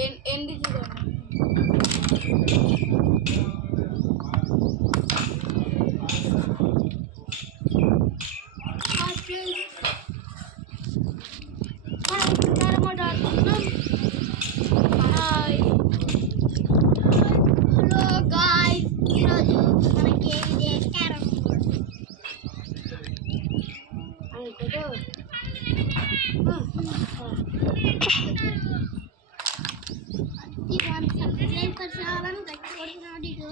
ఎండి చూడండి. Hello guys, ఈరోజు మనకి ఏంటి క్యారమ్ బోర్డ్. సబ్స్క్రైబ్ చేయాలని గట్టి కొడుతున్నాడు ఇటు.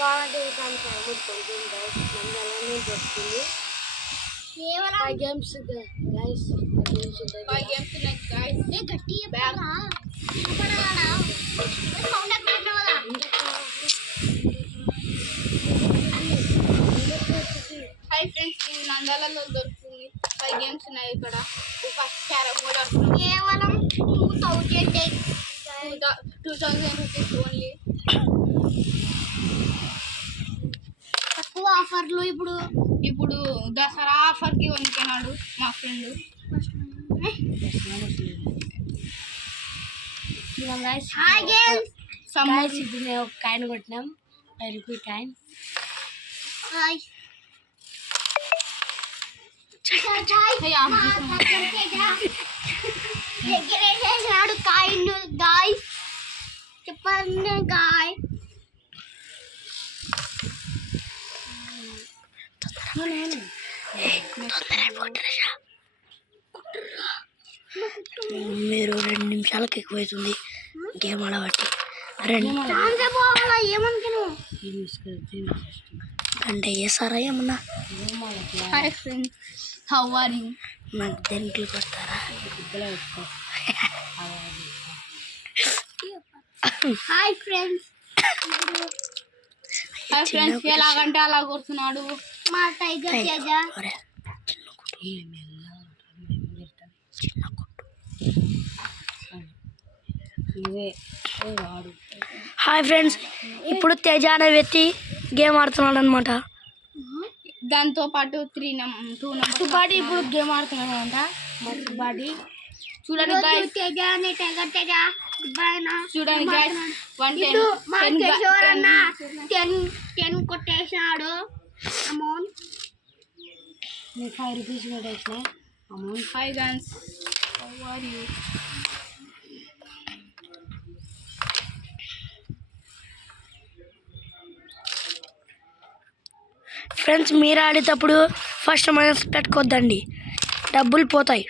కావాలంటే ఈ సంవత్సరం దొరుకుతుంది కేవలం 5 గేమ్స్ గైస్. 5 గేమ్స్ ఉన్నాయి గైస్. గట్టి చెప్పాలా సౌండ్ ఎక్కడ కదా. హై ఫ్రెండ్స్, ఇది నందాలలో దొరుకుతుంది. 5 గేమ్స్ ఉన్నాయి ఇక్కడ. ఫస్ట్ క్యారమ్ బోర్డ్ ఆడుతున్నాం. కేవలం 2000 రూపీస్ ఓన్లీ. తక్కువ ఆఫర్లు ఇప్పుడు దసరా ఆఫర్కి వణికినాడు మా ఫ్రెండ్. Hi games. ఇప్పుడు మేము ఒక కాయిన్ కొట్టినాం, 5 రూపీ కాయిన్. హాయ్ ఎగిరేసేసాడు కాయిన్ గాయ్స్. చెప్పండి గాయ్. మీరు 2 నిమిషాలకు ఎక్కువైతుంది గేమ్ ఆడబట్టి. ఏమనుకున్నావు అంటే చేస్తారా ఏమన్నా? Hi friends, how are you? నాకు దేనికి కొడతారా? Hi friends. హాయ్ ఫ్రెండ్స్, ఎలాగంటే అలా కొడుతున్నాడు మా టైగర్ తేజ. హాయ్ ఫ్రెండ్స్, ఇప్పుడు తేజ అనే వ్యక్తి గేమ్ ఆడుతున్నాడు అనమాట. దాంతో పాటు 2 నెంబర్ బాడీ ఇప్పుడు గేమ్ ఆడుతున్నాడు అనమాట. బాడీ చూడండి guys. తేజ అనే టైగర్ తేజ చూడండి guys, 10 కొట్టేసాడు. అమౌంట్ 5 రూపీస్ కొట్టేసినాయి amount. Hi guys, how are you? Friends, మీరు ఆడేటప్పుడు ఫస్ట్ మైనస్ పెట్టుకోవద్దండి, డబ్బులు పోతాయి.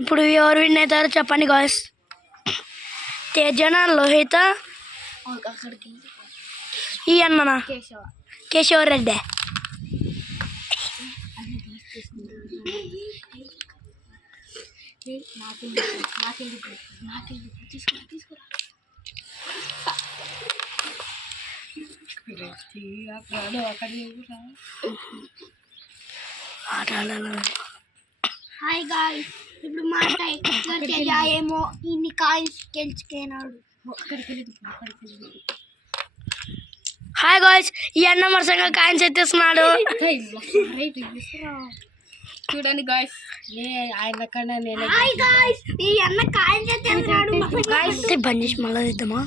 ఇప్పుడు ఎవరు విన్ అవుతారో చెప్పండి గాయ్స్. తేజన, లోహిత, ఈ అన్ననా కేశవ రెడ్డి. హాయ్ గాయ్స్, ఇప్పుడు మా టైగర్ తేజ ఏమో ఇన్ని కాయిన్స్ గెలుచుకున్నాడు. హాయ్ గాయ్స్, ఈ అన్న మరసంగా కాయిన్స్ ఎత్తేస్తున్నాడు. చూడండి గాయ్స్, ఆయన కన్నా నేను హాయ్ గాయ్స్, ఈ అన్న కాయిన్స్ ఎత్తేస్తున్నాడు. బంద్ చేసి మళ్ళీ ఇద్దామా?